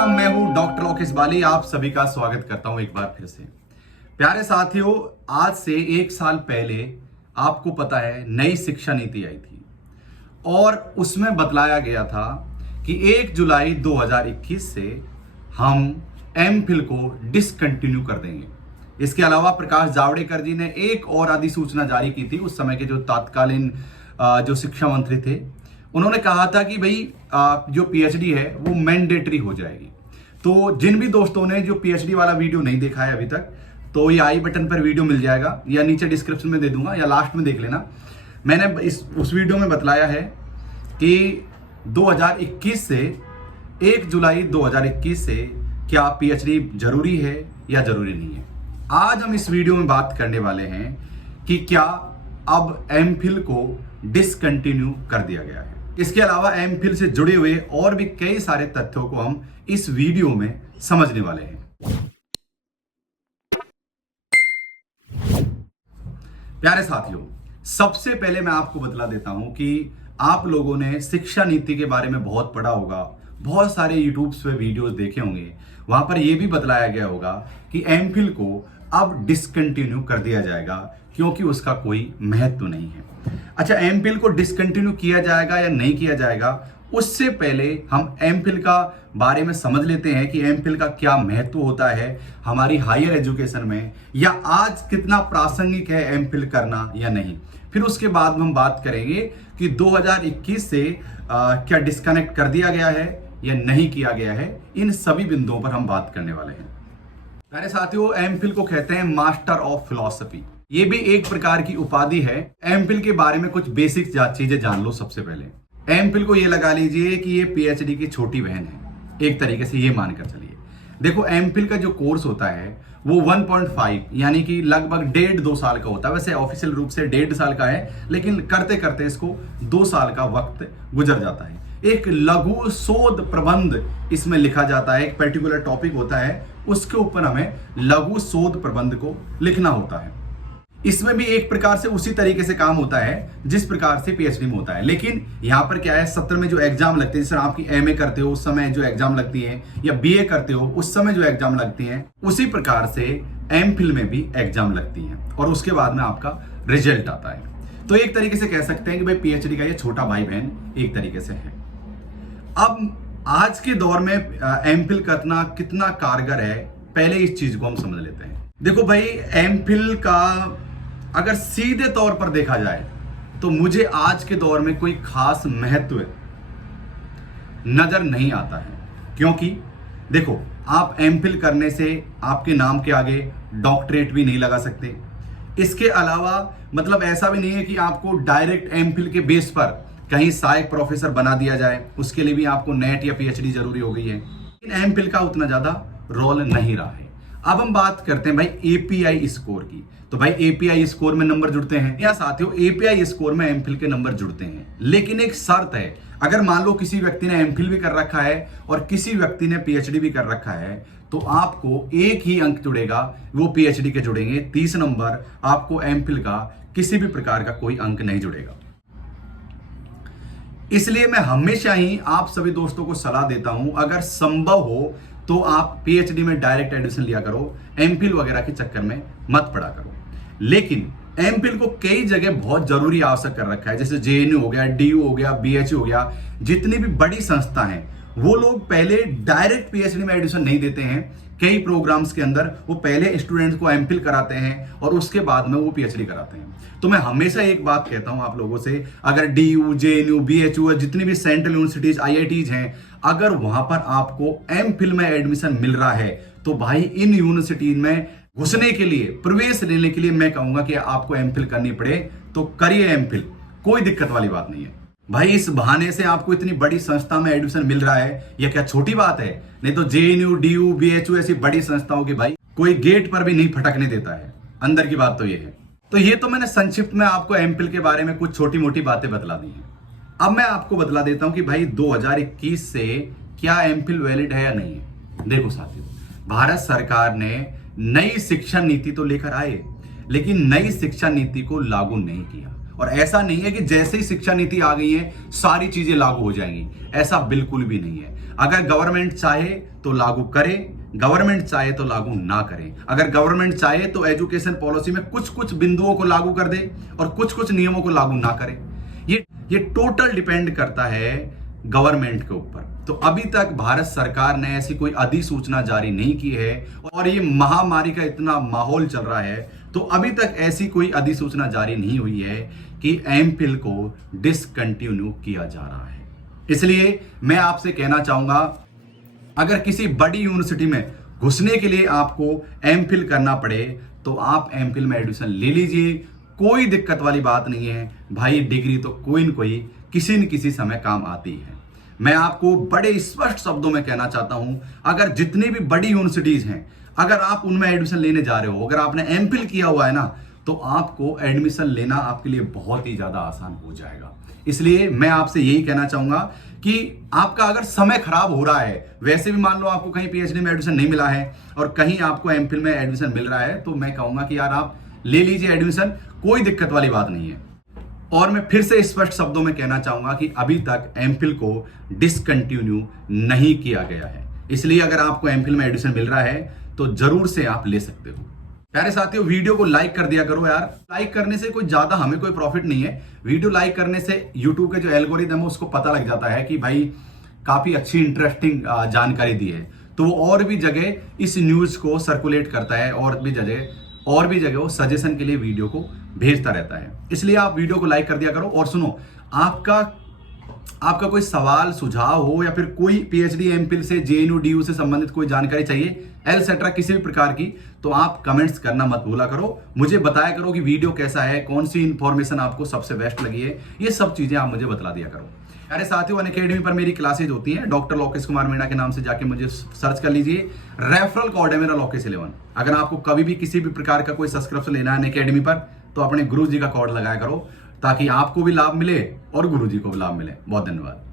Welcome. मैं हूं doctor Lokesh बाली, आप सभी का स्वागत करता हूं एक बार फिर से। प्यारे साथियों, आज से 1 साल पहले आपको पता है नई शिक्षा नीति आई थी और उसमें बतलाया गया था कि 1 जुलाई 2021 से हम एमफिल को डिसकंटिन्यू कर देंगे। इसके अलावा प्रकाश जावड़ेकर जी ने एक और अधिसूचना जारी की थी। उस समय के जो तत्कालीन जो शिक्षा मंत्री थे, उन्होंने कहा था कि भाई जो पीएचडी है वो मैंडेटरी हो जाएगी। तो जिन भी दोस्तों ने जो पीएचडी वाला वीडियो नहीं देखा है अभी तक, तो ये आई बटन पर वीडियो मिल जाएगा या नीचे डिस्क्रिप्शन में दे दूंगा या लास्ट में देख लेना। मैंने उस वीडियो में बतलाया है कि 2021 से 1 जुलाई 2021 से क्या पीएचडी जरूरी है या जरूरी नहीं है। आज हम इस वीडियो में बात करने वाले हैं कि क्या अब एमफिल को डिसकंटिन्यू कर दिया गया है। इसके अलावा एमफिल से जुड़े हुए और भी कई सारे तथ्यों को हम इस वीडियो में समझने वाले हैं। प्यारे साथियों, सबसे पहले मैं आपको बतला देता हूं कि आप लोगों ने शिक्षा नीति के बारे में बहुत पढ़ा होगा, बहुत सारे यूट्यूब पे वीडियोस देखे होंगे। वहां पर यह भी बतलाया गया होगा कि एमफिल को अब डिसकंटिन्यू कर दिया जाएगा क्योंकि उसका कोई महत्व नहीं है। अच्छा, एमफिल को डिसकंटिन्यू किया जाएगा या नहीं किया जाएगा, उससे पहले हम एमफिल का बारे में समझ लेते हैं कि एमफिल का क्या महत्व होता है हमारी हायर एजुकेशन में, या आज कितना प्रासंगिक है एमफिल करना या नहीं। फिर उसके बाद हम बात करेंगे कि 2021 से क्या डिस्कनेक्ट कर दिया गया है या नहीं किया गया है। इन सभी बिंदुओं पर हम बात करने वाले हैं। मेरे साथियों, एमफिल को कहते हैं मास्टर ऑफ फिलॉसफी। ये भी एक प्रकार की उपाधि है। एमफिल के बारे में कुछ बेसिक चीजें जान लो। सबसे पहले एमफिल को ये लगा लीजिए कि ये पीएचडी की छोटी बहन है, एक तरीके से ये मानकर चलिए। देखो, एमफिल का जो कोर्स होता है वो 1.5 यानी कि लगभग 1.5-2 साल का होता है। वैसे ऑफिशियल रूप से 1.5 साल का है, लेकिन करते करते इसको 2 साल का वक्त गुजर जाता है। एक लघु शोध प्रबंध इसमें लिखा जाता है। एक पर्टिकुलर टॉपिक होता है, उसके ऊपर हमें लघु शोध प्रबंध को लिखना होता है। इसमें भी एक प्रकार से उसी तरीके से काम होता है जिस प्रकार से पीएचडी में होता है, लेकिन यहां पर क्या है, सत्र में जो एग्जाम लगते हैं, जैसे आपकी एमए करते हो उस समय जो एग्जाम लगती है, या बीए करते हो उस समय जो एग्जाम लगती है, उसी प्रकार से एमफिल में भी एग्जाम लगती है और उसके बाद में आपका रिजल्ट आता है। तो एक तरीके से कह सकते हैं कि भाई पीएचडी का ये छोटा भाई बहन एक तरीके से है। अब आज के दौर में एमफिल करना कितना कारगर है, पहले इस चीज को हम समझ लेते हैं। देखो भाई, एमफिल का अगर सीधे तौर पर देखा जाए तो मुझे आज के दौर में कोई खास महत्व नजर नहीं आता है, क्योंकि देखो, आप एमफिल करने से आपके नाम के आगे डॉक्टरेट भी नहीं लगा सकते। इसके अलावा मतलब ऐसा भी नहीं है कि आपको डायरेक्ट एमफिल के बेस पर कहीं सहायक प्रोफेसर बना दिया जाए, उसके लिए भी आपको नेट या पीएचडी जरूरी हो गई है। लेकिन एमफिल का उतना ज्यादा रोल नहीं रहा है। अब हम बात करते हैं भाई एपीआई स्कोर की। तो भाई एपीआई स्कोर में नंबर जुड़ते हैं या साथियों, एपीआई स्कोर में एमफिल के नंबर जुड़ते हैं, लेकिन एक शर्त है। अगर मान लो किसी व्यक्ति ने एमफिल भी कर रखा है और किसी व्यक्ति ने पीएचडी भी कर रखा है, तो आपको एक ही अंक जुड़ेगा, वो पीएचडी के जुड़ेंगे 30 नंबर। आपको एमफिल का किसी भी प्रकार का कोई अंक नहीं जुड़ेगा। इसलिए मैं हमेशा ही आप सभी दोस्तों को सलाह देता हूं, अगर संभव हो तो आप पीएचडी में डायरेक्ट एडमिशन लिया करो, एमफिल वगैरह के चक्कर में मत पड़ा करो। लेकिन एमफिल को कई जगह बहुत जरूरी आवश्यक कर रखा है, जैसे जेएनयू हो गया, डीयू हो गया, बीएचयू हो गया, जितनी भी बड़ी संस्था हैं, वो लोग पहले डायरेक्ट पीएचडी में एडमिशन नहीं देते हैं। कई प्रोग्राम्स के अंदर वो पहले स्टूडेंट्स को एमफिल कराते हैं और उसके बाद में वो पीएचडी कराते हैं। तो मैं हमेशा एक बात कहता हूं आप लोगों से, अगर डीयू, जेएनयू, बीएचयू, जितनी भी सेंट्रल यूनिवर्सिटीज, आईआईटीज हैं, अगर वहां पर आपको एमफिल में एडमिशन मिल रहा है, तो भाई इन यूनिवर्सिटीज में घुसने के लिए, प्रवेश लेने के लिए मैं कहूंगा कि आपको एमफिल करनी पड़े तो करिए एमफिल, कोई दिक्कत वाली बात नहीं है। भाई इस बहाने से आपको इतनी बड़ी संस्था में एडमिशन मिल रहा है, यह क्या छोटी बात है? नहीं तो जेएनयू, डीयू, बीएचयू ऐसी बड़ी संस्थाओं की भाई कोई गेट पर भी नहीं फटकने देता है। अंदर की बात तो यह है। तो ये तो मैंने संक्षिप्त में आपको एमफिल के बारे में कुछ छोटी मोटी बातें बतला दी हैं। अब मैं आपको बतला देता हूं कि भाई 2021 से क्या एमफिल वैलिड है या नहीं है। देखो साथियों, भारत सरकार ने नई शिक्षा नीति तो लेकर आए, लेकिन नई शिक्षा नीति को लागू नहीं किया और ऐसा नहीं है कि जैसे ही शिक्षा नीति आ गई है सारी चीजें लागू हो जाएंगी, ऐसा बिल्कुल भी नहीं है। अगर गवर्नमेंट चाहे तो लागू करे, गवर्नमेंट चाहे तो लागू ना करे। अगर गवर्नमेंट चाहे तो एजुकेशन पॉलिसी में कुछ कुछ बिंदुओं को लागू कर दे और कुछ कुछ नियमों को लागू ना करे। ये टोटल डिपेंड करता है गवर्नमेंट के ऊपर। तो अभी तक भारत सरकार ने ऐसी कोई अधिसूचना जारी नहीं की है और ये महामारी का इतना माहौल चल रहा है, तो अभी तक ऐसी कोई अधिसूचना जारी नहीं हुई है कि एमफिल को डिसकंटिन्यू किया जा रहा है। इसलिए मैं आपसे कहना चाहूंगा, अगर किसी बड़ी यूनिवर्सिटी में घुसने के लिए आपको एमफिल करना पड़े तो आप एमफिल में एडमिशन ले लीजिए, कोई दिक्कत वाली बात नहीं है भाई। डिग्री तो कोई न कोई किसी न किसी समय काम आती है। मैं आपको बड़े स्पष्ट शब्दों में कहना चाहता हूं, अगर जितनी भी बड़ी यूनिवर्सिटीज हैं, अगर आप उनमें एडमिशन लेने जा रहे हो, अगर आपने एमफिल किया हुआ है ना, तो आपको एडमिशन लेना आपके लिए बहुत ही ज्यादा आसान हो जाएगा। इसलिए मैं आपसे यही कहना चाहूंगा कि आपका अगर समय खराब हो रहा है, वैसे भी मान लो आपको कहीं पीएचडी में एडमिशन नहीं मिला है और कहीं आपको एमफिल में एडमिशन मिल रहा है, तो मैं कहूंगा कि यार आप ले लीजिए एडमिशन, कोई दिक्कत वाली बात नहीं है। और मैं फिर से स्पष्ट शब्दों में कहना चाहूंगा कि अभी तक एमफिल को डिसकंटिन्यू नहीं किया गया है। इसलिए अगर आपको एमफिल में एडमिशन मिल रहा है तो जरूर से आप ले सकते हो। प्यारे साथियों, वीडियो को लाइक कर दिया करो यार। लाइक करने से कोई ज्यादा हमें कोई प्रॉफिट नहीं है। वीडियो लाइक करने से यूट्यूब के जो एल्गोरिदम है उसको पता लग जाता है कि भाई काफी अच्छी इंटरेस्टिंग जानकारी दी है, तो वो और भी जगह इस न्यूज को सर्कुलेट करता है, और भी जगह वो सजेशन के लिए वीडियो को भेजता रहता है। इसलिए आप वीडियो को लाइक कर दिया करो। और सुनो, आपका कोई सवाल सुझाव हो या फिर कोई पीएचडी एमफिल से जेएनयू डीयू से संबंधित कोई जानकारी चाहिए, एटसेट्रा किसी भी प्रकार की, तो आप कमेंट्स करना मत भूला करो। मुझे बताया करो कि वीडियो कैसा है, कौन सी इंफॉर्मेशन आपको सबसे बेस्ट लगी है, ये सब चीजें आप मुझे बतला दिया करो। अरे साथियों, अनअकैडमी पर मेरी क्लासेज होती हैं, डॉक्टर लोकेश कुमार मीणा के नाम से जाके मुझे सर्च कर लीजिए। रेफरल कोड है मेरा लोकेश11। अगर आपको कभी भी किसी भी प्रकार का कोई सब्सक्रिप्शन लेना है अनअकैडमी पर, तो अपने गुरु जी का कोड लगाया करो, ताकि आपको भी लाभ मिले और गुरु जी को भी लाभ मिले। बहुत धन्यवाद।